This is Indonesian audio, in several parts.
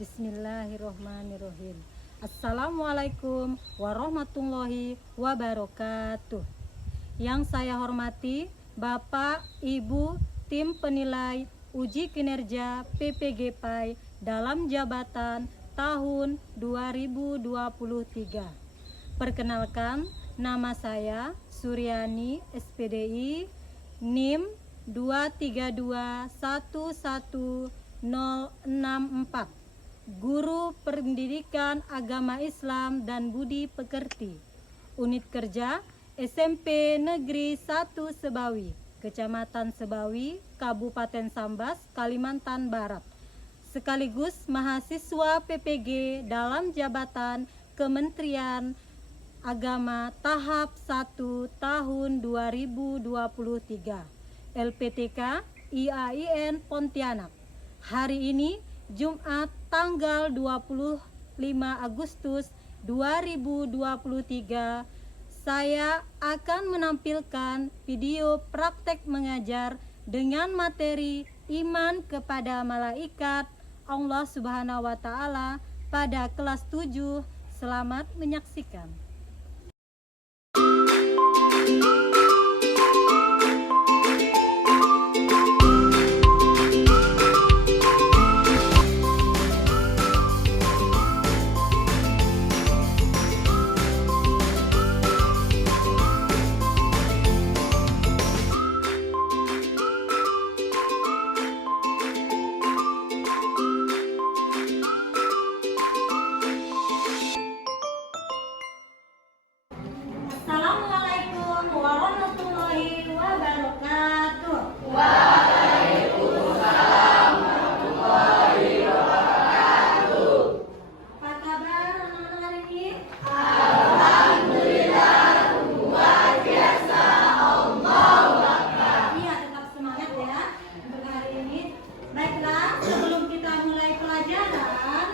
Bismillahirrohmanirrohim. Assalamualaikum warahmatullahi wabarakatuh. Yang saya hormati Bapak, Ibu, tim penilai uji kinerja PPGPAI dalam jabatan tahun 2023. Perkenalkan, nama saya Suryani SPDI, NIM 232111064, Guru Pendidikan Agama Islam dan Budi Pekerti, Unit Kerja SMP Negeri 1 Sebawi, Kecamatan Sebawi, Kabupaten Sambas, Kalimantan Barat, sekaligus mahasiswa PPG dalam jabatan Kementerian Agama tahap 1 tahun 2023, LPTK IAIN Pontianak. Hari ini Jumat tanggal 25 Agustus 2023, saya akan menampilkan video praktek mengajar dengan materi iman kepada malaikat Allah Subhanahu wa Ta'ala pada kelas 7. Selamat menyaksikan. Assalamualaikum warahmatullahi wabarakatuh. Waalaikumsalam warahmatullahi wabarakatuh. Apa kabar anak-anak hari ini? Alhamdulillah, luar biasa. Allahu Akbar. Iya, tetap semangat ya untuk hari ini. Baiklah, sebelum kita mulai pelajaran,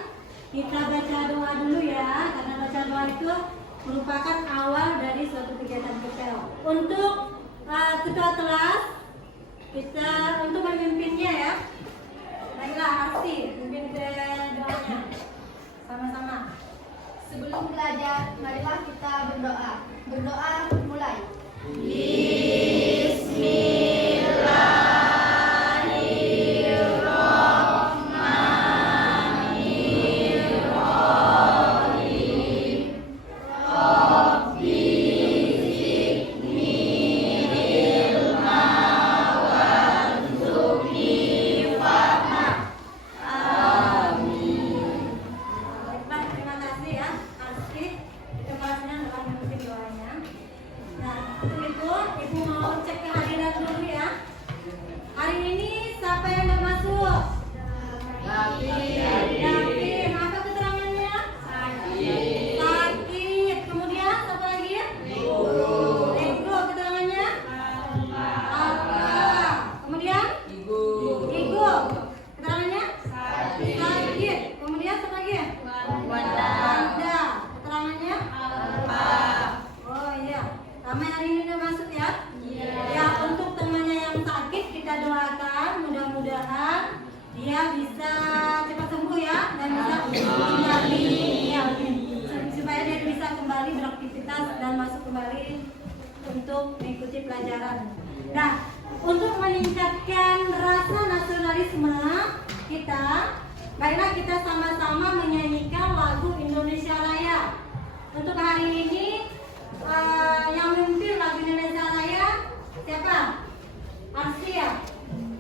kita baca doa dulu ya, karena baca doa itu merupakan awal dari suatu kegiatan kita. Untuk ketua kelas, kita untuk memimpinnya ya. Baiklah, Arsi, pimpin doanya. Sama-sama. Sebelum belajar, marilah kita berdoa. Berdoa mulai. Baiklah, terima kasih ya, Arsi. Kita kelasnya adalah mengikuti doanya. Nah, untuk itu, Ibu mau cek kehadiran dulu ya. Hari ini siapa yang udah masuk? David. Apa keterangannya? Sakit. Kemudian satu lagi? Ego. Keterangannya? Apa? Kemudian? Ego. Keterangannya? Sakit. Kemudian satu lagi? Wanda. Keterangannya? Oh iya. Ramai hari ini udah masuk ya? Ya, untuk temannya yang sakit kita doakan mudah-mudahan dia bisa cepat sembuh ya dan bisa kembali ya, supaya dia bisa kembali beraktivitas dan masuk kembali untuk mengikuti pelajaran. Nah, untuk meningkatkan rasa nasionalisme kita, baiklah kita sama-sama menyanyikan lagu Indonesia Raya. Untuk hari ini yang memimpin lagu Indonesia Raya siapa? Arsi ya?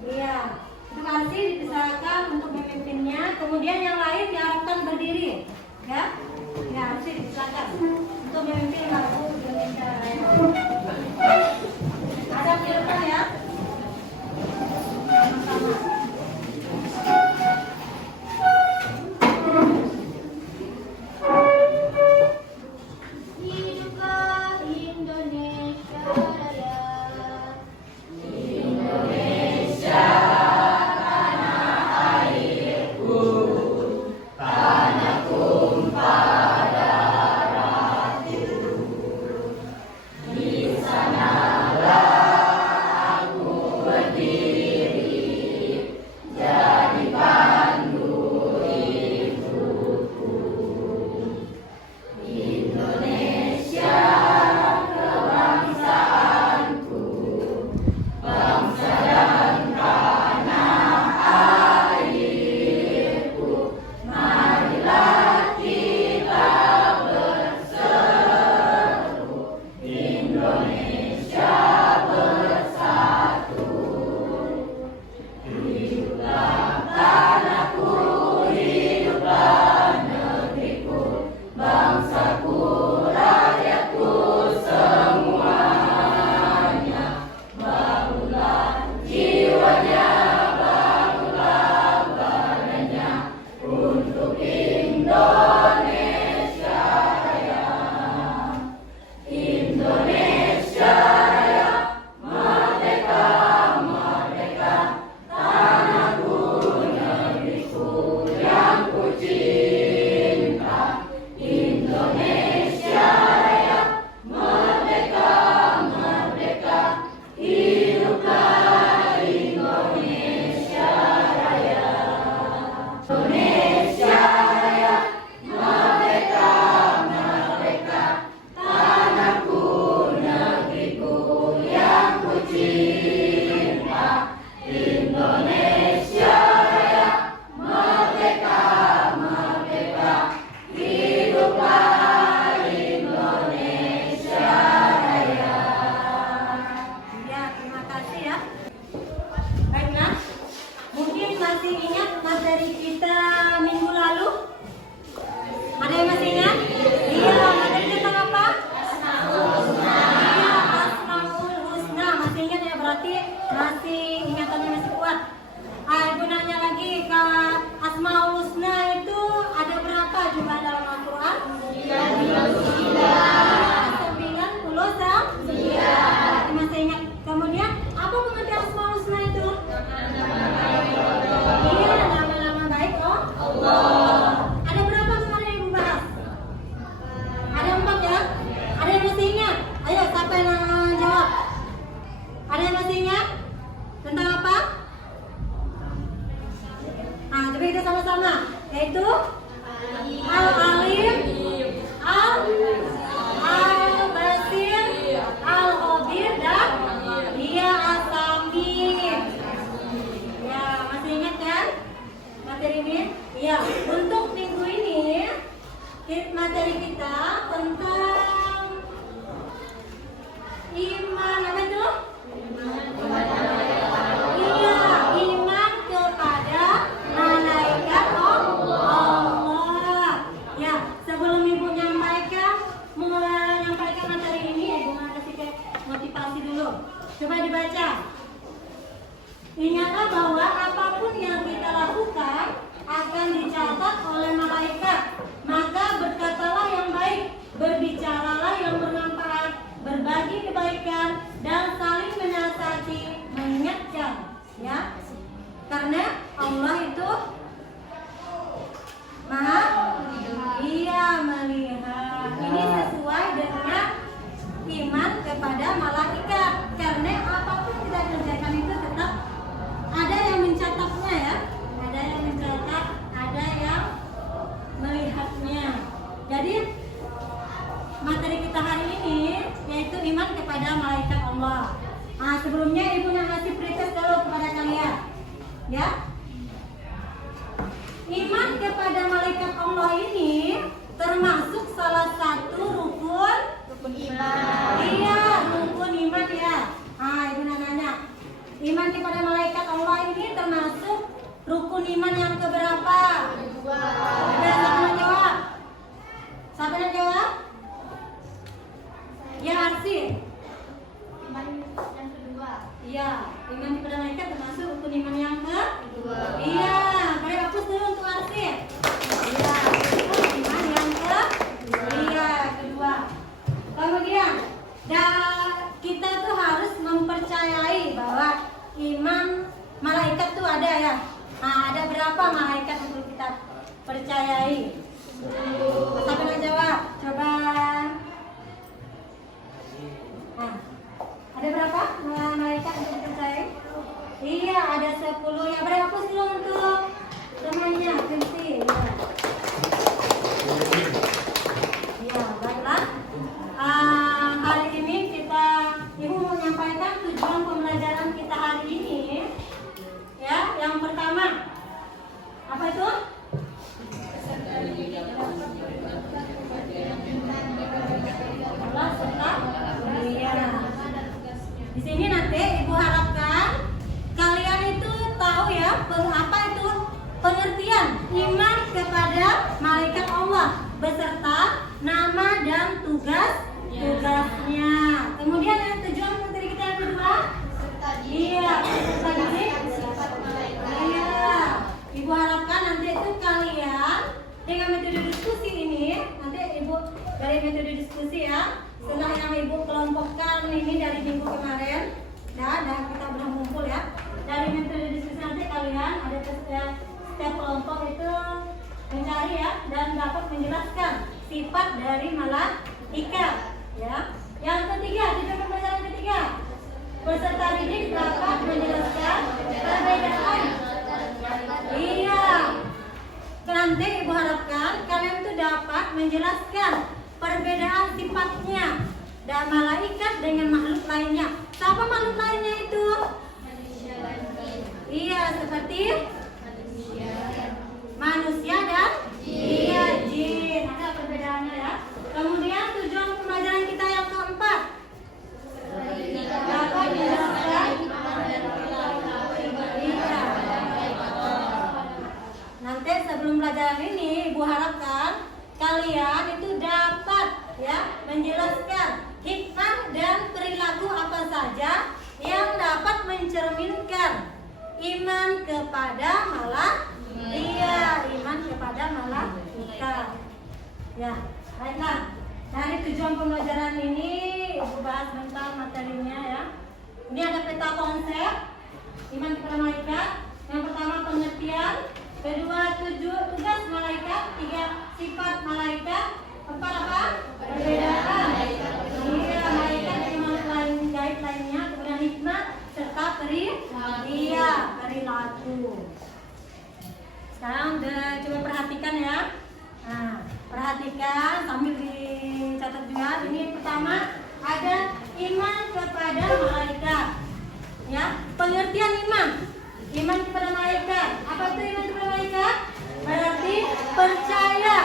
Iya. Untuk Arsi dipersilakan untuk memimpinnya. Kemudian yang lain diharapkan berdiri, ya? Ya, Arsi dipersilakan untuk memimpin lagu Indonesia Raya. Ada di depan ya? Sama-sama. Hiduplah Indonesia Raya. Indonesia, tanah airku, tanah tumpah darahku. Di sanalah yaitu Al-Alim, Al-Basir, Al-Khabir, dan Dia As-Sami. Ya, masih ingat kan materi ini? Ya, untuk minggu ini materi kita tentang iman apa itu? Iya, iman kepada malaikat Allah. Ya, sebelum ibu menyampaikan materi ini, ibu mau kasih kayak motivasi dulu. Coba dibaca. Ingatlah bahwa apapun yang kita lakukan akan dicatat oleh malaikat. Maka berkatalah yang baik, berbicaralah yang bermanfaat, berbagi kebaikan, dan saling menasihati, mengingatkan. Ya, karena Allah itu Maha melihat. Ini sesuai dengan iman kepada malaikat. Karena apapun kita kerjakan itu tetap ada yang mencatatnya ya, ada yang mencatat, ada yang melihatnya. Jadi materi kita hari ini yaitu iman kepada malaikat Allah. Nah, sebelumnya ibu nak ngasih pretest dulu kepada kalian, ya. Iman kepada malaikat Allah ini termasuk salah satu rukun iman. Iya, rukun iman ya. Ah, ibu nak nanya. Iman kepada malaikat Allah ini termasuk rukun iman yang keberapa? Kedua. Siapa yang jawab? Siapa yang jawab? Ya, Arsi. Iman yang kedua. Iya, iman kepada malaikat termasuk rukun iman yang kedua. Iya, beri hapus dulu untuk Arsi. Iya, itu iman yang kedua. Kemudian, kita tuh harus mempercayai bahwa iman malaikat tuh ada ya. Nah, ada berapa malaikat yang perlu kita percayai? Siapa yang jawab? Coba. Nah, ada berapa malaikat yang dipercayai? Iya, ada 10. Ya, beri hapus dulu untuk temannya, Kunci. Ya, baiklah. Hari ini ibu mau menyampaikan tujuan pembelajaran kita hari ini. Ya, yang pertama apa itu? Allah serta mulia. Di sini nanti ibu harapkan kalian itu tahu ya apa itu pengertian iman kepada malaikat Allah beserta nama dan tugasnya. Kemudian yang tujuan materi kita yang kedua, iya, iya. Ibu harapkan nanti itu kalian dengan metode diskusi ini, nanti ibu dari metode diskusi ya. Setelah yang ibu kelompokkan ini dari minggu kemarin, dan kita belum ngumpul ya. Dari metode diskusi nanti kalian ada setiap kelompok itu mencari ya dan dapat menjelaskan sifat dari malaikat ya. Yang ketiga, tujuan pembelajaran ketiga, peserta didik dapat menjelaskan perbedaan. Iya, nanti ibu harapkan kalian itu dapat menjelaskan perbedaan sifatnya dan malaikat dengan makhluk lainnya. Siapa makhluk lainnya itu? Iya, seperti manusia dan jin. Ada perbedaannya ya. Kemudian tujuan pembelajaran kita yang keempat, dapat menjelaskan. Iya. Nanti sebelum pelajaran ini ibu harapkan kalian itu dapat ya menjelaskan hikmah dan perilaku apa saja yang dapat mencerminkan iman kepada iman kepada malaikat. Ya, baiklah. Dari tujuan pembelajaran ini ibu bahas tentang materinya ya. Ini ada peta konsep iman kepada malaikat. Yang pertama pengertian, kedua tugas malaikat, tiga sifat malaikat, empat apa? Perbedaan. Iya, malaikat dengan makhluk lain gaib lainnya, kemudian hikmah serta perilaku. Sekarang coba perhatikan percaya.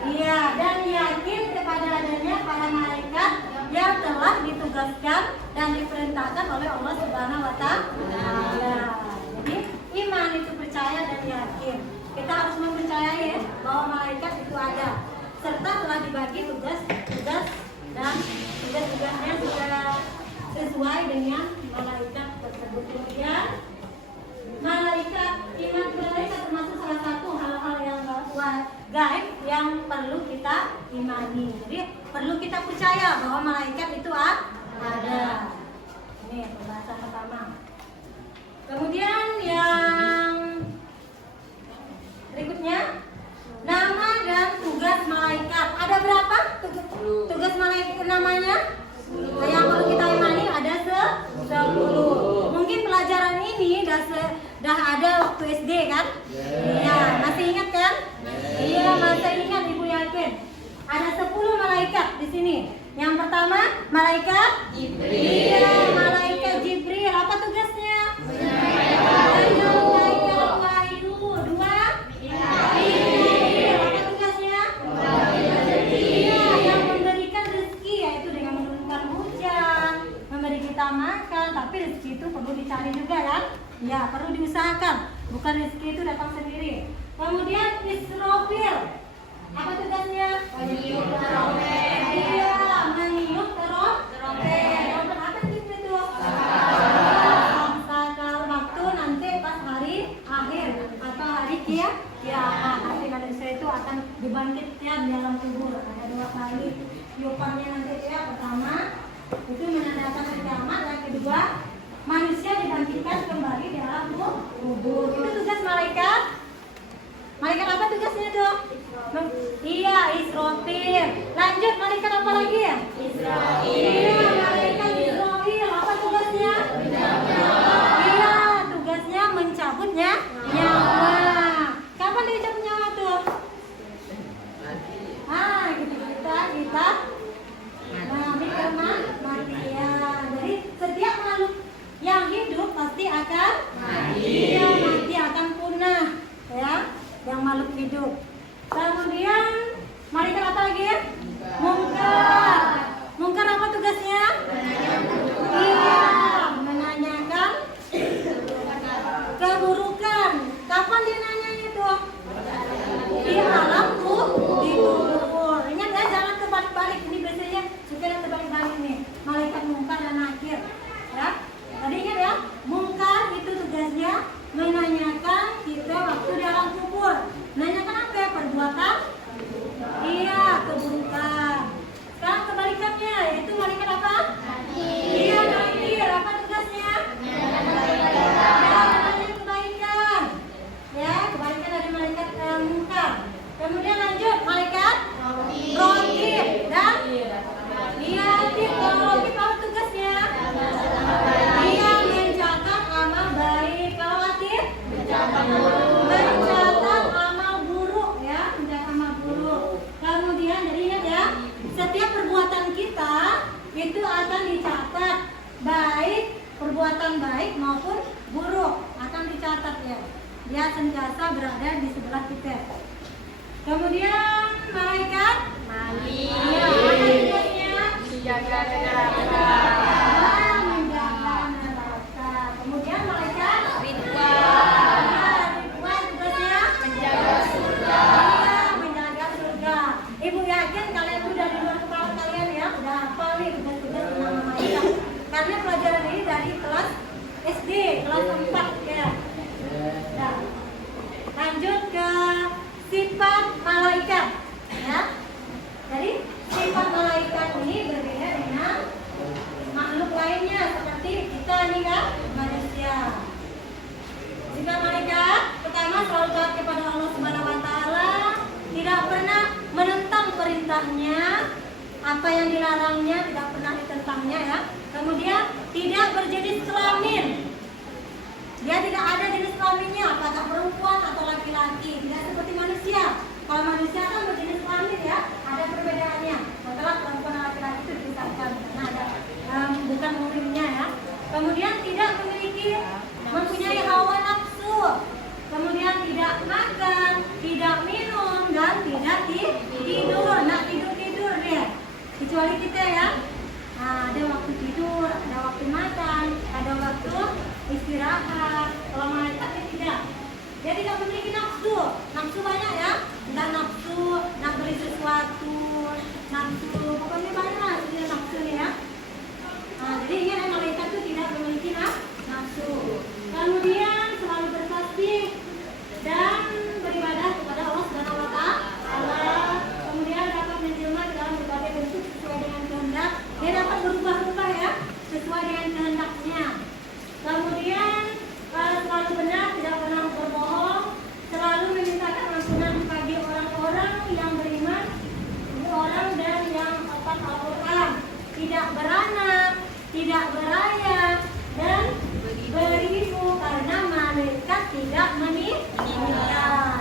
Iya, dan yakin kepada adanya para malaikat yang telah ditugaskan dan diperintahkan oleh Allah Subhanahu wa Ta'ala. Jadi iman itu percaya dan yakin. Kita harus mempercayai bahwa malaikat itu ada, serta telah dibagi tugas-tugas dan tugas-tugasnya sudah sesuai dengan malaikat tersebut. Kemudian malaikat, iman malaikat termasuk salah satu hal-hal yang gaib yang perlu kita imani. Jadi perlu kita percaya bahwa malaikat itu ada. Ini pembahasan pertama. Kemudian yang berikutnya, nama dan tugas malaikat. Ada berapa tugas malaikat namanya? Yang perlu kita imani ada 10. Mungkin pelajaran ini dah ada waktu SD kan? Iya, masih ingat kan? Iya, masih ingat, Ibu yakin. Ada 10 malaikat di sini. Yang pertama, malaikat Jibril. Iya, malaikat Jibril. Apa tugasnya? Malaikat wahyu. 2, Mikail. Apa tugasnya? Iya, yang memberikan rezeki, yaitu dengan menurunkan hujan, memberi kita makan. Tapi rezeki itu perlu dicari juga kan? Ya, perlu diusahakan. Bukan rezeki itu datang sendiri. Kemudian Israfil. Apa tugasnya? Meniup trompet. Iya, meniup trompet. Apa itu? Sakal waktu nanti pas hari akhir atau hari kiamat. Nanti manusia itu akan dibangkitkan di dalam kubur. Ada 2 kali tiupannya nanti ya. Pertama itu menandakan hari kiamat, dan kedua manusia dibangkitkan kembali di dalam kubur. Itu tugas malaikat. Malaikat apa tugasnya tuh? Iya, Israfil. Lanjut, malaikat apa lagi ya? Israfil. Iya, malaikat Israfil. Apa tugasnya? Iya, tugasnya mencabutnya nyawa. Kapan dia cabut nyawa tuh? Kita mengalami kematian. Jadi setiap makhluk yang hidup pasti akan mati. Iya, mati akan punah, ya, yang makhluk hidup. Kemudian malaikat apa lagi? Mungkar. Mungkar apa tugasnya? Iya, menanyakan keburukan. Kapan dia nanya itu? Di alam kubur. Ingat ya, jangan terbalik-balik. Ini biasanya suka yang terbalik-balik nih. Malaikat mungkar dan nakir. Ya, tadi ingat ya, mungkar itu tugasnya menanyakan kita waktu di alam kubur. Menanyakan apa ya? Perbuatan? Iya, keburukan. Sekarang kebalikannya, yaitu malaikat apa? Iya, nakir. Apa tugasnya? Menanyakan kebaikan. Ya, kebaikan dari malaikat mungkar. Kemudian lanjut, malaikat raqib dan iya, atid. Kalau raqib apa tugasnya? Iya, mencatat amal baik. Kalau atid mencatat amal buruk, ya, mencatat amal buruk. Kemudian jadi ingat ya, setiap perbuatan kita itu akan dicatat, baik perbuatan baik maupun buruk akan dicatat ya. Dia sentiasa berada di sebelah kita. Kemudian malaikat Malik. Iya, apa tugasnya? Menjaga neraka. Menjaga neraka. Kemudian malaikat Ridwan. Ridwan tugasnya menjaga surga. Iya, menjaga surga. Ibu yakin kalian sudah di luar kepala kalian ya, udah hafal nih tugas-tugas tentang malaikat. Karena pelajaran ini dari kelas SD, kelas 4 ya. Nah, lanjut ke sifat malaikat ya. Jadi sifat malaikat ini berbeda dengan makhluk lainnya seperti kita nih kan, manusia. Sifat malaikat pertama selalu taat kepada Allah Subhanahu wa Ta'ala, tidak pernah menentang perintahnya, apa yang dilarangnya tidak pernah ditentangnya ya. Kemudian tidak berjenis kelamin. Dia tidak ada jenis kelaminnya, apakah perempuan atau laki-laki. Tidak seperti manusia. Kalau manusia kan berjenis kelamin ya, ada perbedaannya. Setelah perempuan dan laki-laki itu dipisahkan karena ada bukan murimnya ya. Kemudian tidak mempunyai hawa nafsu. Kemudian tidak makan, tidak minum, tidak tidur, nak tidur dia. Kecuali kita ya. Nah, ada waktu tidur, ada waktu makan, ada waktu istirahat. Kalau malaikatnya tidak. Dia tidak memiliki nafsu. Nafsu banyak ya. Entah nafsu, nak beli sesuatu, nafsu, pokoknya banyak dia nafsu nih ya. Nah, jadi ini malaikat itu tidak memiliki nafsu. Kemudian selalu bertasbih dan beribadah kepada Allah Subhanahu wa Ta'ala. Kemudian dapat menjelma dalam berbagai bentuk sesuai dengan kehendak. Dia dapat berubah-ubah ya, sesuai dengan kehendaknya. Kemudian selalu benar, tidak pernah berbohong, selalu memintakan ampunan bagi orang-orang yang beriman, orang dan yang hafal Al-Quran, tidak beranak, tidak beraya, dan beribu karena malaikat tidak menikah.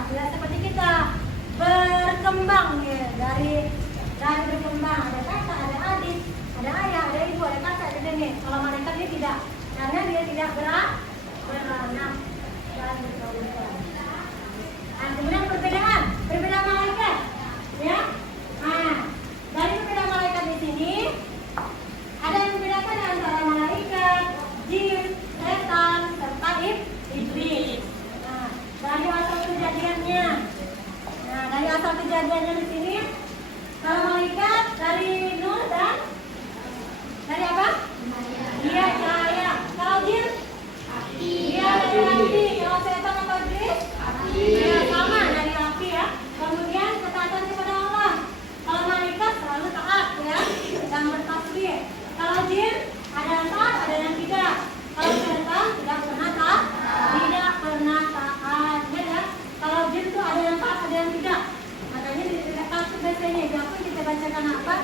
Tidak seperti kita berkembang ya, dari berkembang, ada kakak, ada adik, ada ayah, ada ibu, ada kakak, ada nenek. Kalau malaikat dia tidak, karena dia tidak beranak dan berkembang. Nah, kemudian perbedaan malaikat ya. Nah, dari perbedaan malaikat di sini ada yang membedakan antara malaikat, jin, setan, serta iblis. Nah, dari asal kejadiannya. Di sini, kalau malaikat dari nur dan dari apa? Dia cahaya. Kalau jin, dia dari api. Kalau setan apa iblis? Ya, sama dari api ya. Kemudian ketaatan kepada Allah. Kalau malaikat selalu taat ya, dan bertasbih. Kalau jin ada yang taat, ada yang tidak. Kalau setan tidak pernah taat. Ya. Kalau jin itu ada yang taat, ada yang tidak. Makanya di dekat biasanya apa kita bacakan apa?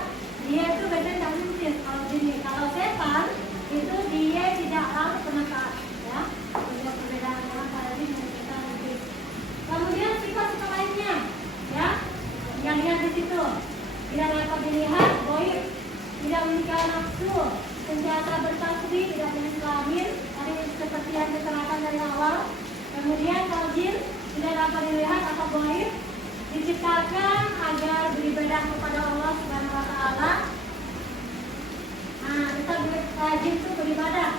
Dia itu biasanya tidak mungkin kalau jin. Kalau setan itu dia tidak harus pernah taat ya. Ada perbedaan antara jin dan setan itu. Kemudian sifat-sifat lainnya ya. Yang lihat di situ tidak dapat dilihat goib, tidak memiliki nafsu, senjata bertasbih, tidak punya kelamin, tadi seperti yang diterangkan dari awal. Kemudian kalau jin tidak dapat dilihat atau goib, diciptakan agar beribadah kepada Allah Subhanahu wa Ta'ala. Nah, kita jin itu beribadah.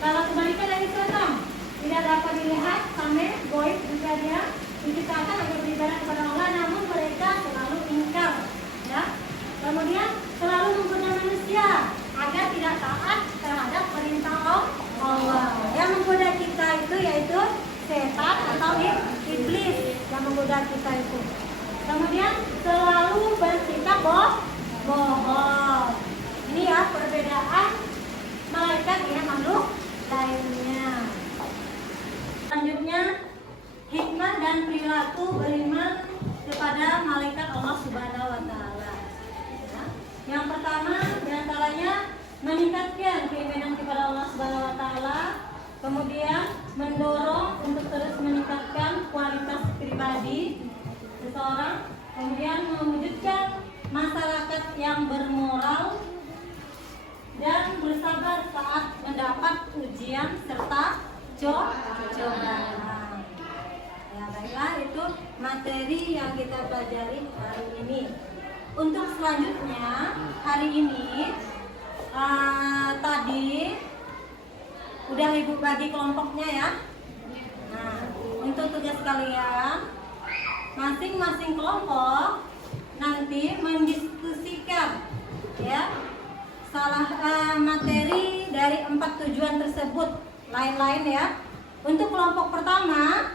Kalau kebalikan dari setan, tidak dapat dilihat, sampai goib juga dia diciptakan agar beribadah kepada Allah, namun mereka selalu ingkar. Ya. Kemudian selalu menggoda manusia agar tidak taat terhadap perintah Allah. Yang menggoda kita itu yaitu setan atau iblis yang menggoda kita itu. Kemudian selalu bersikap bohong. Ini ya perbedaan malaikat dengan makhluk lainnya. Selanjutnya hikmah dan perilaku beriman kepada malaikat Allah Subhanahu wa Ta'ala. Ya. Yang pertama diantaranya meningkatkan keimanan kepada Allah Subhanahu wa Ta'ala, kemudian mendorong untuk terus meningkatkan kualitas pribadi seseorang, kemudian mewujudkan masyarakat yang bermoral dan bersabar saat mendapat ujian serta cobaan. Ya, baiklah, itu materi yang kita pelajari hari ini. Untuk selanjutnya hari ini tadi udah ibu bagi kelompoknya ya. Nah, untuk tugas kalian masing-masing kelompok nanti mendiskusikan ya materi dari 4 tujuan tersebut lain-lain ya. Untuk kelompok pertama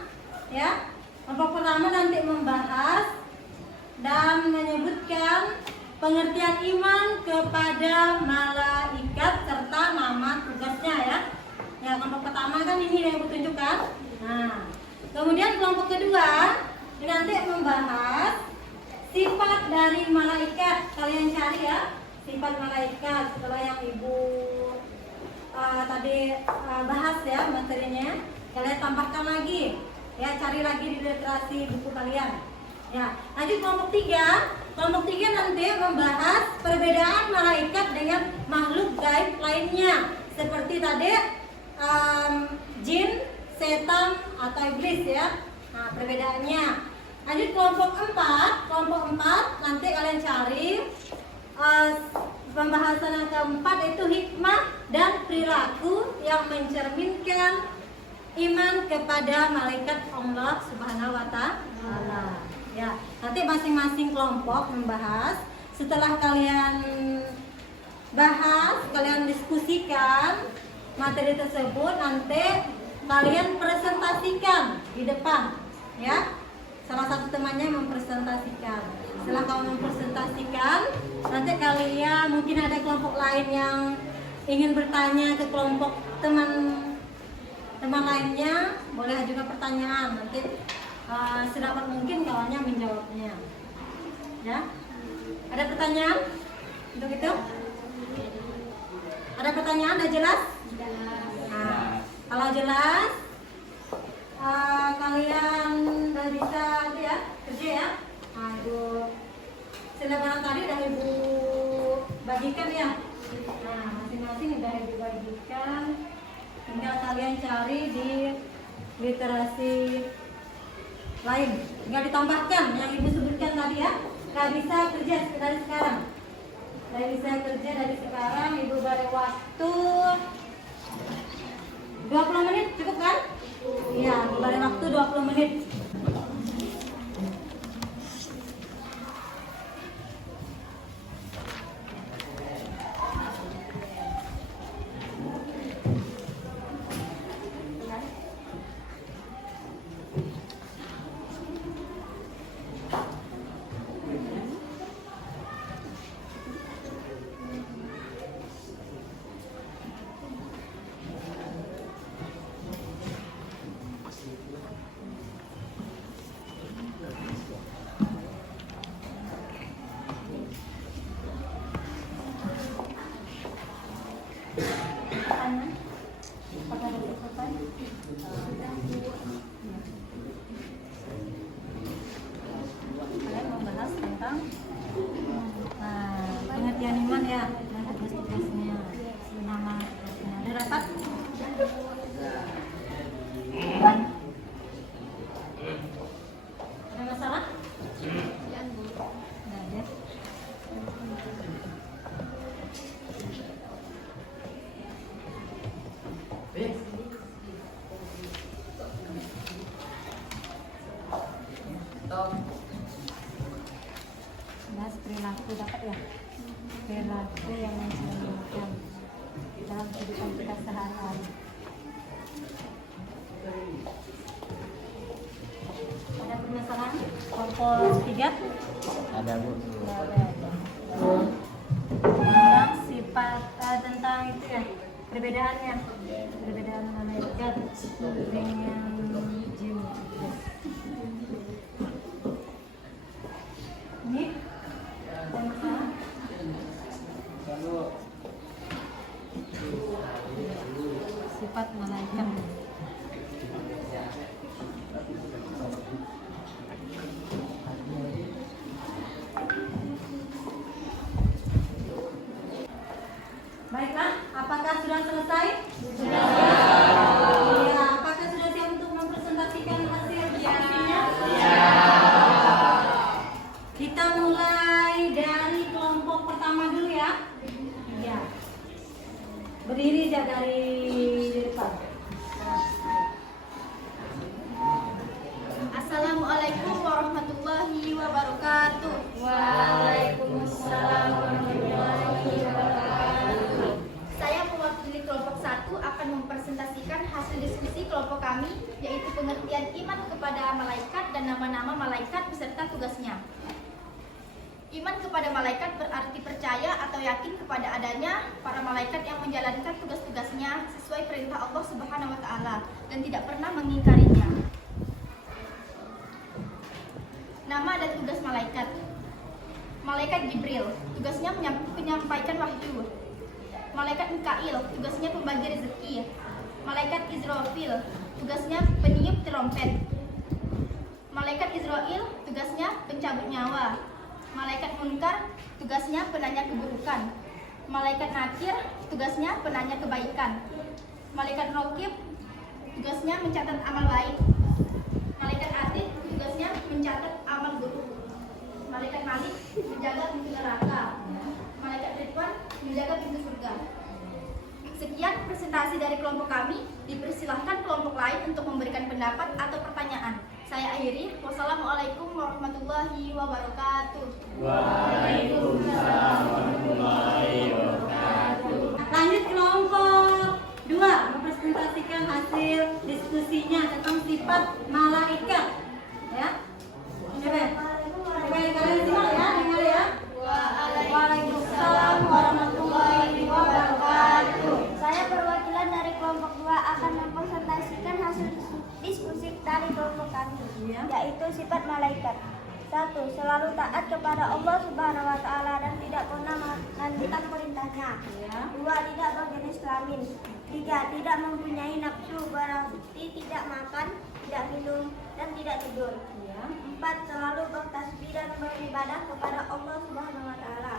ya, kelompok pertama nanti membahas dan menyebutkan pengertian iman kepada malaikat serta nama tugasnya ya. Ya, kelompok pertama kan ini yang aku tunjukkan. Nah, kemudian kelompok kedua nanti membahas sifat dari malaikat. Kalian cari ya sifat malaikat setelah yang ibu tadi bahas ya materinya. Kalian tambahkan lagi ya, cari lagi di literasi buku kalian ya. Lanjut kelompok 3 nanti membahas perbedaan malaikat dengan makhluk gaib lainnya seperti tadi jin, setan atau iblis ya. Nah, perbedaannya. Lanjut kelompok kelompok 4 nanti kalian cari pembahasan yang keempat itu hikmah dan perilaku yang mencerminkan iman kepada malaikat Allah Subhanahu wa Ta'ala. Ya, nanti masing-masing kelompok membahas. Setelah kalian bahas, kalian diskusikan materi tersebut, nanti kalian presentasikan di depan, ya. Salah satu temannya mempresentasikan. Setelah kamu mempresentasikan, nanti kalian mungkin ada kelompok lain yang ingin bertanya ke kelompok teman lainnya, boleh juga pertanyaan. Nanti sedapat mungkin kawannya menjawabnya. Ya. Ada pertanyaan untuk itu? Ada pertanyaan? Udah jelas? Nah, kalau jelas, kalian udah bisa ya kerja ya. Aduh, silakan tadi udah ibu bagikan ya. Nah, masing-masing udah ibu bagikan. Tinggal kalian cari di literasi lain. Tinggal ditambahkan yang ibu sebutkan tadi ya. Gak bisa kerja dari sekarang. Gak bisa kerja dari sekarang. Ibu beri waktu 20 menit, cukup kan? Iya, beri waktu 20 menit. Kalian membahas tentang pengertian iman ya, dan tugas-tugasnya, nama tugasnya. Ada rapat? Ada masalah? Nggak ada. Bahas perilaku dapat ya, perilaku yang mencerminkan dalam kehidupan kita sehari-hari. Ada permasalahan kelompok 3? Ada Bu. Tentang sifat tentang itu ya, perbedaan malaikat dengan jin. Ini ada masalah? Sifat malaikat. Baiklah, apakah sudah selesai? Sudah. Ya, apakah sudah siap untuk mempresentasikan hasil diskusinya? Ya. Kita mulai dari kelompok pertama dulu ya. Ya. Berdiri aja dari depan. Assalamualaikum warahmatullahi wabarakatuh. Waalaikumsalam warahmatullahi wabarakatuh. Saya mewakili kelompok 1 akan mempresentasikan hasil diskusi kelompok kami, yaitu pengertian iman kepada malaikat dan nama-nama malaikat beserta tugasnya. Iman kepada malaikat berarti percaya atau yakin kepada adanya para malaikat yang menjalankan tugas-tugasnya sesuai perintah Allah Subhanahu wa Ta'ala dan tidak pernah mengingkarinya. Nama dan tugas malaikat. Malaikat Jibril, tugasnya menyampaikan wahyu. Malaikat Mikail, tugasnya pembagi rezeki. Malaikat Israfil, tugasnya peniup trompet. Malaikat Israel, tugasnya pencabut nyawa. Malaikat Munkar, tugasnya penanya keburukan. Malaikat Nakir, tugasnya penanya kebaikan. Malaikat Raqib, tugasnya mencatat amal baik. Malaikat Atid, tugasnya mencatat amal buruk. menjaga pintu neraka. Malaikat Ridwan menjaga pintu surga. Sekian presentasi dari kelompok kami. Dipersilahkan kelompok lain untuk memberikan pendapat atau pertanyaan. Saya akhiri. Wassalamualaikum warahmatullahi wabarakatuh. Waalaikumsalam warahmatullahi wabarakatuh. Lanjut kelompok 2 mempresentasikan hasil diskusinya tentang sifat malaikat. Ya. Coba kalian simak ya, dengar ya. Waalaikumsalam warahmatullahi wabarakatuh. Saya perwakilan dari kelompok 2 akan mempresentasikan hasil diskusi dari kelompok kami, yaitu sifat malaikat. 1. Selalu taat kepada Allah Subhanahu wa taala dan tidak pernah menentang perintahnya. 2. Tidak berjenis kelamin. 3. Tidak mempunyai nafsu, berarti tidak makan, tidak minum, dan tidak tidur. 4. Selalu bertasbih dan beribadah kepada Allah Subhanahu wa taala.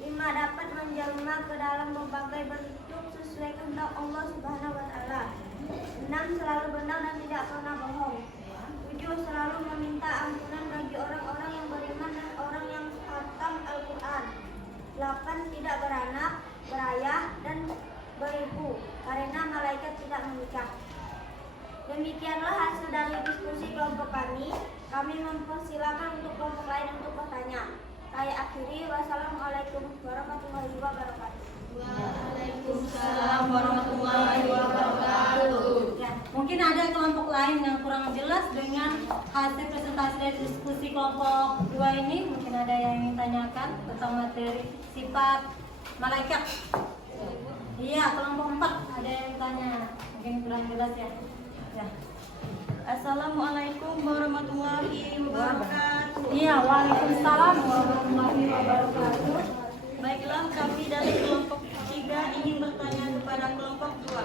5. Dapat menjelma ke dalam berbagai bentuk sesuai kehendak Allah Subhanahu wa taala. 6. Selalu benar dan tidak pernah bohong. 7. Selalu meminta ampunan bagi orang-orang yang beriman dan orang yang khatam Al-Quran. 8. Tidak beranak, berayah, dan beribu, karena malaikat tidak menikah. Demikianlah hasil dari diskusi kelompok kami. Kami mempersilakan untuk kelompok lain untuk bertanya. Saya akhiri. Wassalamualaikum warahmatullahi wabarakatuh. Waalaikumsalam warahmatullahi wabarakatuh. Ya, mungkin ada kelompok lain yang kurang jelas dengan hasil presentasi dari diskusi kelompok 2 ini. Mungkin ada yang ingin tanyakan tentang materi sifat malaikat. Iya, kelompok 4 ada yang tanya. Mungkin kurang jelas ya. Ya. Assalamualaikum warahmatullahi wabarakatuh. Iya, waalaikumsalam warahmatullahi wabarakatuh. Baiklah, kami dari kelompok 3 ingin bertanya kepada kelompok 2.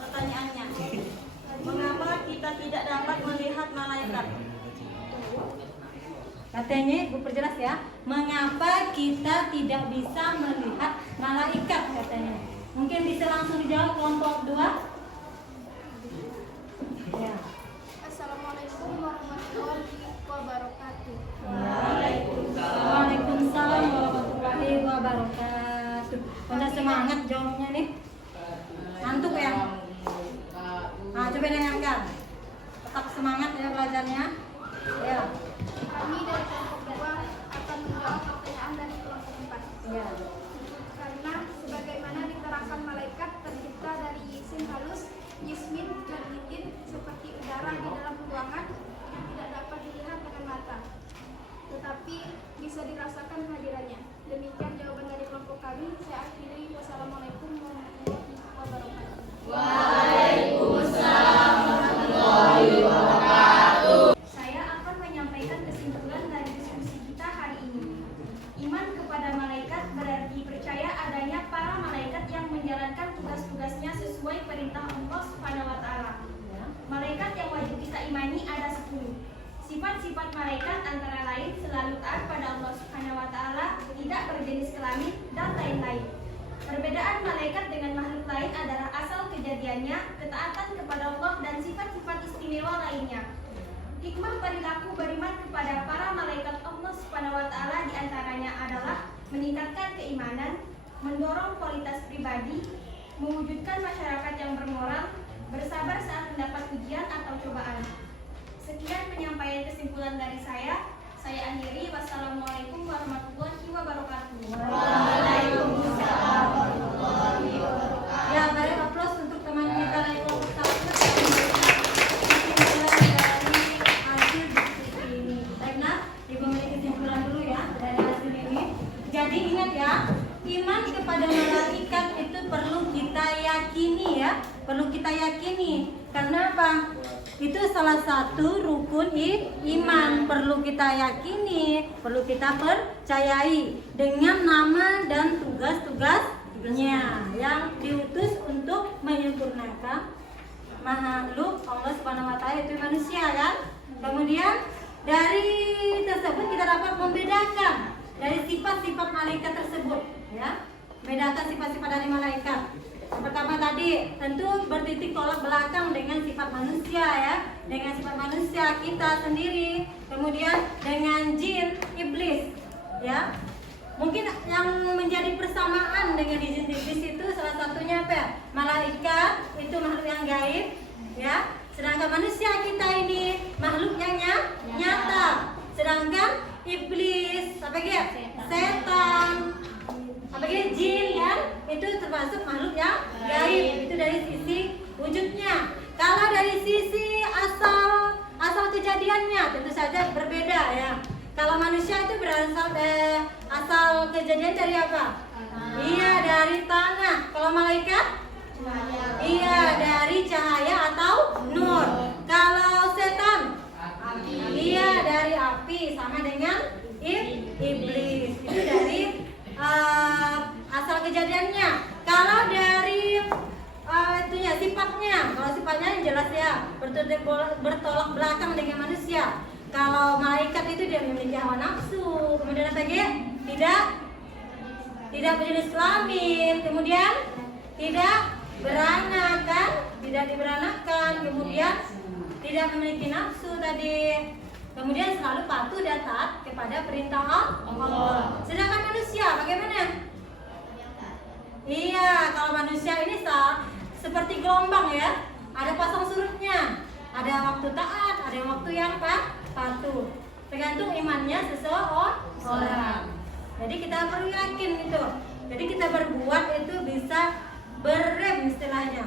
Pertanyaannya, mengapa kita tidak dapat melihat malaikat? Katanya, Ibu perjelas ya. Mengapa kita tidak bisa melihat malaikat katanya. Mungkin bisa langsung dijawab kelompok 2. Ya. Assalamualaikum warahmatullahi wabarakatuh. Waalaikumsalam warahmatullahi wabarakatuh. Udah semangat jawabnya nih. Ngantuk ya? Nah, coba dengarkan. Tetap semangat ya belajarnya. Ya. Kami dari kelompok 2 akan menjawab pertanyaan dari kelompok 4. Ya. Karena sebagaimana diterangkan malaikat tercipta dari isim halus, yasmin, dan litin seperti udara di dalam ruangan yang tidak dapat dilihat dengan mata, tetapi bisa dirasakan hadirannya. Demikian jawaban dari kelompok kami. Saya akhiri. Wassalamualaikum warahmatullahi wabarakatuh. Waalaikumsalam warahmatullahi wabarakatuh. Saya akan menyampaikan kesimpulan dari diskusi kita hari ini. Iman kepada malaikat berarti percaya adanya para malaikat yang menjalankan tugas-tugasnya sesuai perintah Allah Subhanahu wa taala. Malaikat yang wajib kita imani ada 10. Sifat-sifat malaikat antara lain selalu taat pada Allah Subhanahu wa taala, tidak berjenis kelamin, dan lain-lain. Perbedaan malaikat dengan makhluk lain adalah asal kejadiannya, ketaatan kepada Allah, dan sifat-sifat istimewa lainnya. Hikmah perilaku beriman kepada para malaikat Allah Subhanahu wa taala diantaranya adalah meningkatkan keimanan, mendorong kualitas pribadi, mewujudkan masyarakat yang bermoral, bersabar saat mendapat ujian atau cobaan. Sekian penyampaian kesimpulan dari saya. Saya akhiri. Wassalamualaikum warahmatullahi wabarakatuh. Waalaikumsalam warahmatullahi wabarakatuh. Ya, beri aplaus untuk teman kita dari kelompok 1 kesimpulan dari hasil diskusi ini. Karena Ibu beri kesimpulan dulu ya dari hasil ini. Jadi ingat ya, iman kepada malaikat itu perlu kita yakini ya, perlu kita yakini. Karena apa? Itu salah satu rukun iman, perlu kita yakini, perlu kita percayai dengan nama dan tugas-tugasnya yang diutus untuk menyempurnakan makhluk Allah Subhanahu wa taala itu manusia kan. Kemudian dari tersebut kita dapat membedakan dari sifat-sifat malaikat tersebut ya. Bedakan sifat-sifat dari malaikat. Yang pertama tadi tentu bertitik tolak belakang dengan sifat manusia ya, dengan sifat manusia kita sendiri, kemudian dengan jin iblis ya. Mungkin yang menjadi persamaan dengan di situ salah satunya apa ya? Malaikat itu makhluk yang gaib, ya. Sedangkan manusia kita ini makhluk yang nyata. Sedangkan iblis, apa gitu? Setan, apa gitu? Jin, ya. Itu termasuk makhluk yang gaib. Itu dari sisi wujudnya. Kalau dari sisi asal kejadiannya tentu saja berbeda, ya. Kalau manusia itu berasal dari asal kejadian dari apa? Iya, dari tanah. Kalau malaikat? Iya, dari cahaya atau nur. Kalau setan? Iya, dari api. Sama dengan iblis. Itu dari asal kejadiannya. Kalau dari itunya sifatnya, kalau sifatnya yang jelas ya bertolak belakang dengan manusia. Kalau malaikat itu dia memiliki hawa nafsu, kemudian apa lagi? Tidak berjenis kelamin, kemudian tidak beranak kan? Tidak diberanakan, kemudian tidak memiliki nafsu tadi. Kemudian selalu patuh dan taat kepada perintah Allah. Sedangkan manusia bagaimana? Iya, kalau manusia ini seperti gelombang ya. Ada pasang surutnya. Ada waktu taat, ada waktu yang patuh. Tergantung imannya seseorang. Jadi kita perlu yakin itu. Jadi kita berbuat itu bisa berem istilahnya.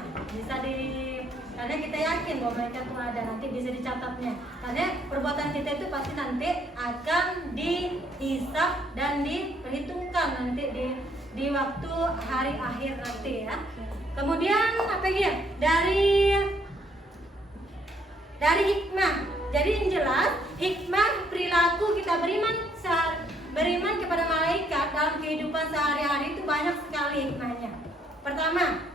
Karena kita yakin bahwa mereka itu ada, nanti bisa dicatatnya. Karena perbuatan kita itu pasti nanti akan dihisab dan diperhitungkan nanti di waktu hari akhir nanti ya. Kemudian apa lagi? Dari hikmah. Jadi yang jelas hikmah perilaku kita beriman kepada malaikat dalam kehidupan sehari-hari itu banyak sekali hikmahnya. Pertama,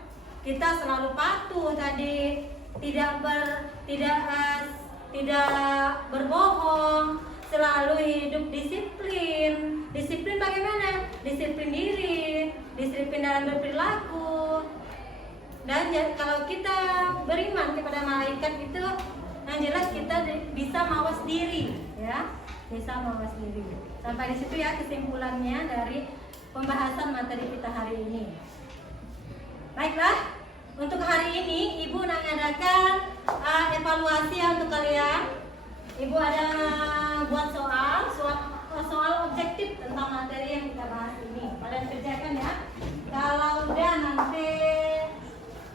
kita selalu patuh tadi, tidak berbohong, selalu hidup disiplin. Disiplin bagaimana? Disiplin diri, disiplin dalam berperilaku. Dan kalau kita beriman kepada malaikat itu yang jelas kita bisa mawas diri, ya, bisa mawas diri. Sampai di situ ya kesimpulannya dari pembahasan materi kita hari ini. Baiklah, untuk hari ini Ibu mengadakan evaluasi untuk kalian. Ibu ada buat soal objektif tentang materi yang kita bahas ini. Kalian kerjakan ya. Kalau udah nanti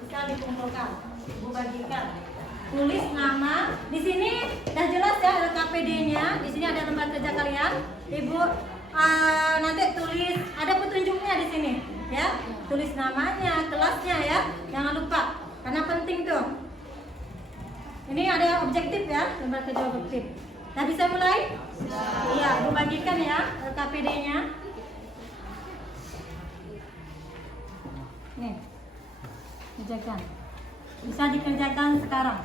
bisa dikumpulkan, Ibu bagikan. Tulis nama. Di sini udah jelas ya, ada KPD-nya. Di sini ada tempat kerja kalian. Ibu nanti tulis, ada petunjuknya di sini, ya. Tulis namanya, kelasnya ya. Jangan lupa, karena penting tuh. Ini ada objektif ya, tempat kerja objektif. Nah, bisa mulai? Iya, Ibu bagikan ya KPD-nya. Nih, kerjakan. Bisa dikerjakan sekarang.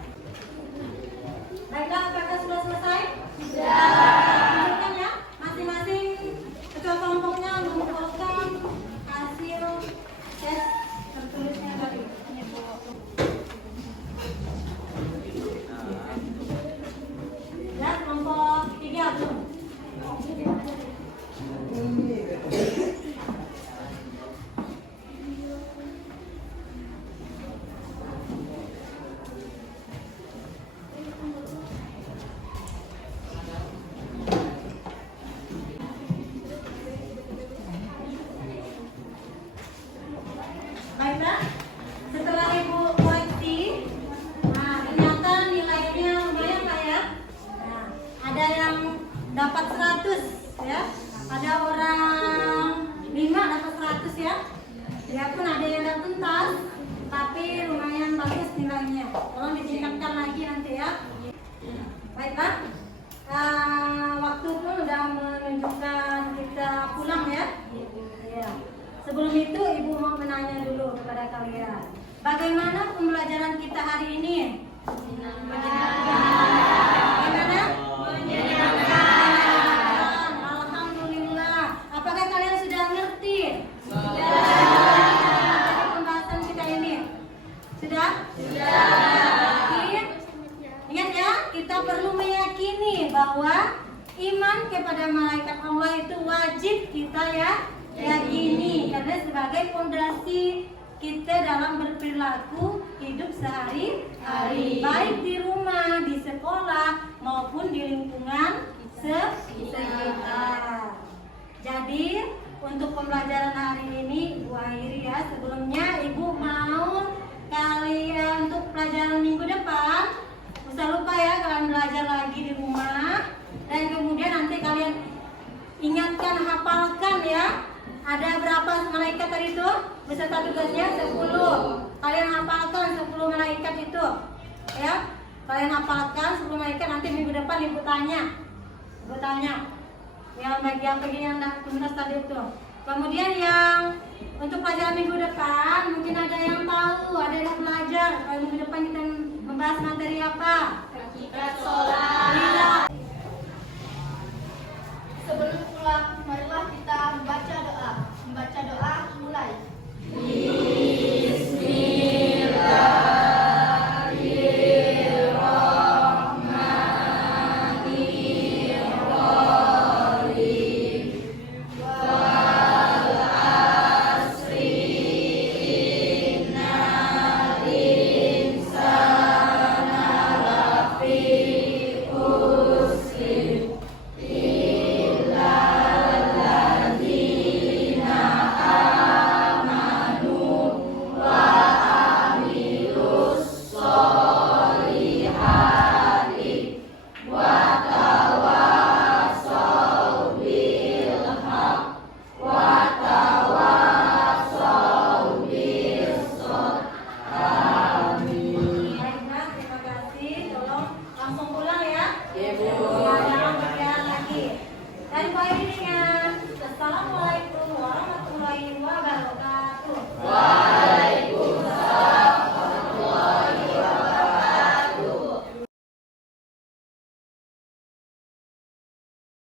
Baiklah, apakah sudah selesai? Sudah. Tunjukkan ya, masing-masing ketua kelompoknya mengumpulkan hasil tes tertulisnya tadi. Ya, kelompok 3 belum. Baiklah, setelah Ibu koreksi, ternyata nilainya lumayan Pak ya. Nah, ada yang dapat 100 ya, ada orang 5 dapat 100 ya. Biarpun ada yang dapat tuntas, tapi lumayan bagus nilainya. Tolong ditingkatkan lagi nanti ya. Baiklah, waktu pun udah menunjukkan kita pulang ya. Ya. Sebelum itu Ibu mau menanya dulu kepada kalian, bagaimana pembelajaran kita hari ini? Bagaimana? Alhamdulillah. Apakah kalian sudah ngerti? Sudah. Pembahasan kita ini sudah? Ingat ya, kita perlu meyakini bahwa iman kepada malaikat malaikat Allah itu wajib kita ya yakini, karena sebagai fondasi kita dalam berperilaku hidup sehari-hari, baik di rumah, di sekolah maupun di lingkungan sekitar. Jadi untuk pembelajaran hari ini Ibu akhiri ya. Sebelumnya Ibu mau kalian untuk pelajaran minggu depan, usah lupa ya kalian belajar lagi di rumah, dan kemudian nanti kalian ingatkan, hafalkan ya. Ada berapa malaikat tadi itu? Beserta tugasnya 10. Kalian hafalkan 10 malaikat itu ya. Kalian hafalkan 10 malaikat, nanti minggu depan Ibu tanya. Yang bagian-bagian yang tuntas tadi itu. Kemudian yang untuk pelajaran minggu depan mungkin ada yang tahu, ada yang belajar. Kalau minggu depan kita membahas materi apa? Hakikat sholat. Sebelum pulang, marilah kita membaca doa. Membaca doa mulai. Baiklah, terima kasih. Tolong langsung pulang ya. Jangan berjalan lagi. Dan poin ini ya.